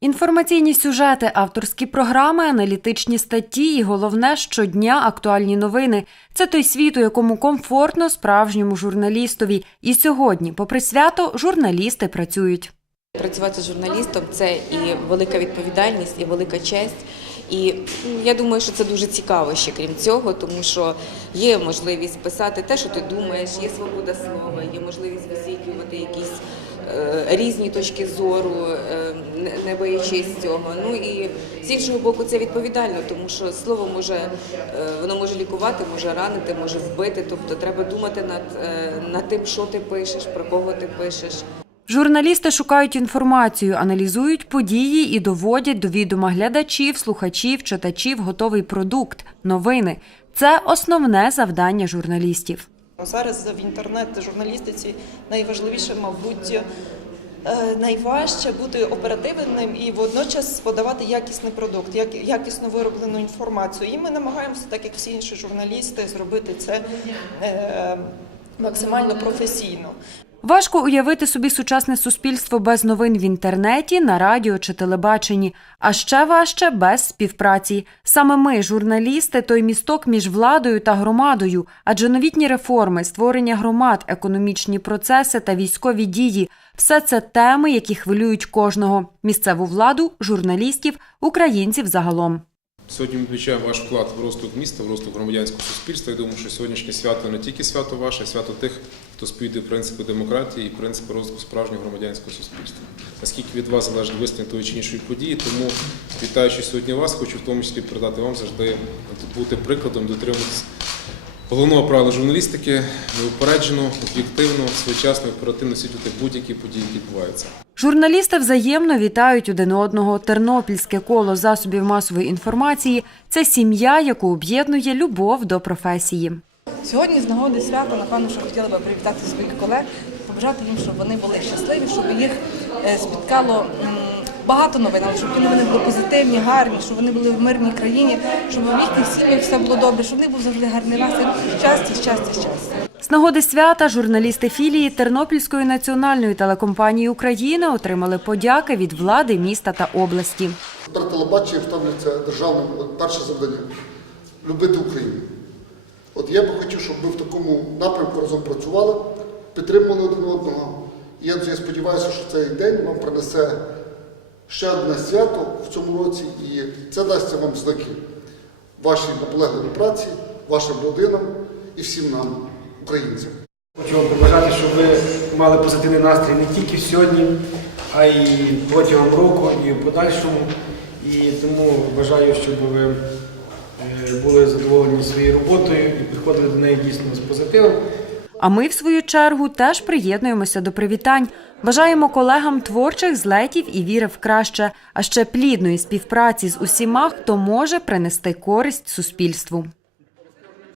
Інформаційні сюжети, авторські програми, аналітичні статті і головне щодня актуальні новини. Це той світ, у якому комфортно справжньому журналістові. І сьогодні, попри свято, журналісти працюють. Працювати журналістом це і велика відповідальність, і велика честь. І я думаю, що це дуже цікаво ще крім цього, тому що є можливість писати те, що ти думаєш, є свобода слова, є можливість висвітлювати якісь е, різні точки зору, е, не- боячись цього. Ну і з іншого боку, це відповідально, тому що слово може е, воно може лікувати, може ранити, може вбити. Тобто треба думати над, е, над тим, що ти пишеш, про кого ти пишеш. Журналісти шукають інформацію, аналізують події і доводять до відома глядачів, слухачів, читачів готовий продукт, новини. Це основне завдання журналістів. Зараз в інтернет-журналістиці найважливіше, мабуть, е, найважче бути оперативним і водночас подавати якісний продукт, як- якісно вироблену інформацію. І ми намагаємося, так як всі інші журналісти, зробити це е, максимально професійно. Важко уявити собі сучасне суспільство без новин в інтернеті, на радіо чи телебаченні, а ще важче без співпраці. Саме ми, журналісти, той місток між владою та громадою, адже новітні реформи, створення громад, економічні процеси та військові дії все це теми, які хвилюють кожного місцеву владу, журналістів, українців загалом. Сьогодні ми відмічаємо ваш вклад в розвиток міста, в розвиток громадянського суспільства. Я думаю, що сьогоднішнє свято не тільки свято ваше, а свято тих, хто сповідує принципи демократії і принципи розвитку справжнього громадянського суспільства. Наскільки від вас залежить висновлення тої чи іншої події, тому вітаючи сьогодні вас, хочу в тому числі передати вам завжди бути прикладом, дотримуватися головного правила журналістики, неупереджено, об'єктивно, своєчасно, оперативно освітлювати будь-які події, які відбуваються. Журналісти взаємно вітають один одного. Тернопільське коло засобів масової інформації це сім'я, яку об'єднує любов до професії. Сьогодні з нагоди свята, напевно, що хотіла би привітати своїх колег, побажати їм, щоб вони були щасливі, щоб їх е, спіткало багато новин, але щоб вони були позитивні, гарні, щоб вони були в мирній країні, щоб в їхніх сім'ях все було добре, щоб в них був завжди гарний настрій, щастя, щастя, щастя. З нагоди свята журналісти філії Тернопільської національної телекомпанії України отримали подяки від влади міста та області. Тепер телебачення ставляться державним перше завдання любити Україну. От я би хотів, щоб ми в такому напрямку разом працювали, підтримували один одного. І я, я сподіваюся, що цей день вам принесе ще одне свято в цьому році, і це дасться вам знаки вашій наполегливій праці, вашим родинам і всім нам, українцям. Хочу вам побажати, щоб ви мали позитивний настрій не тільки сьогодні, а й протягом року, і в подальшому. І тому бажаю, щоб ви були задоволені своєю роботою і підходили до неї дійсно з позитивом. А ми, в свою чергу, теж приєднуємося до привітань. Бажаємо колегам творчих злетів і віри в краще, а ще плідної співпраці з усіма, хто може принести користь суспільству.